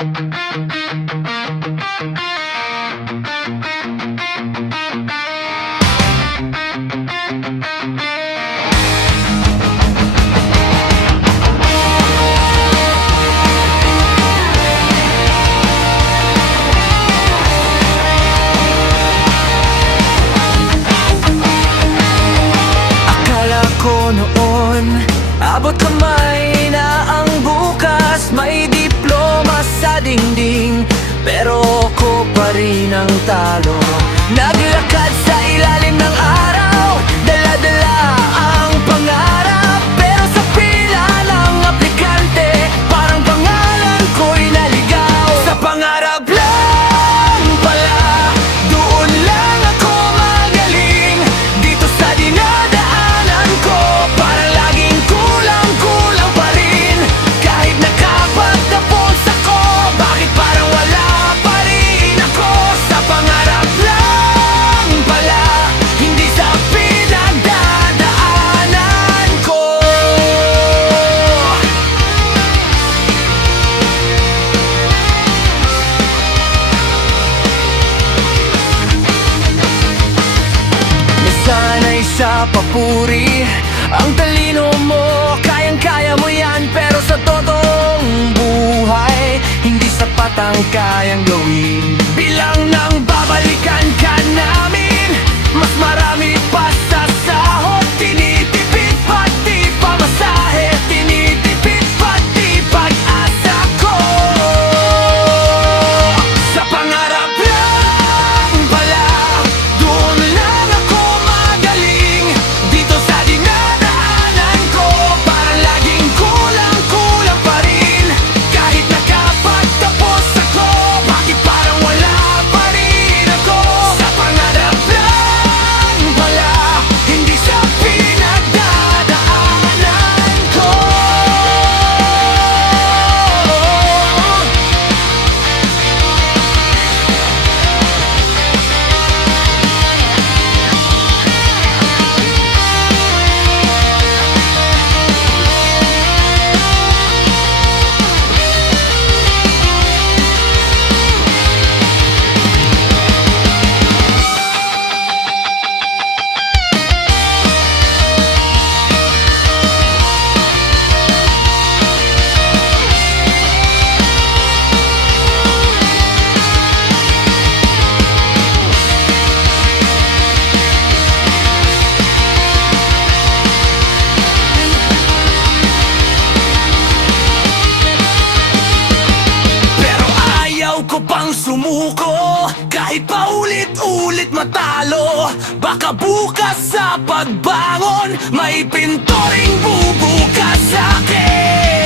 Akala ko noon, abot kamay na ang bukas. May diploma sa dingding, pero ko pa rin ang talo. Naglakad sa ilalim ng araw, dala-dala ang pangarap. Pero sa pila ng aplikante, parang pangalan ko'y naligaw. Sa pangarap lang pala, doon lang ako magaling. Dito sa dinadaanan ko, parang laging kulang-kulang pa rin. Kahit nakapagtapos ako, bakit parang wala pa rin ako? Sa pangarap lang pala, hindi sa pinagdadaanan ko. Nasanay sa papuri ang talino mo, kayang-kaya mo yan. Pero sa totoong buhay, hindi sapat ang kayang gawin. Bilang nang babalikan ka namin, mas marami pa sa sahod. Tinitipid pati pamasahe, tinitipid pati pag-asa ko. Sa pangarap lang pala, doon lang ako magaling. Dito sa dinadaanan ko, parang laging kulang-kulang pa rin. Kahit nakapagtapos ako, bakit parang wala pa rin ako? Sa pangarap lang pala, hindi sa pinagdadaanan ko. Pero ayaw ko pang sumuko, kahit paulit-ulit matalo. Baka bukas sa pagbangon, may pinto ring bubukas sa akin.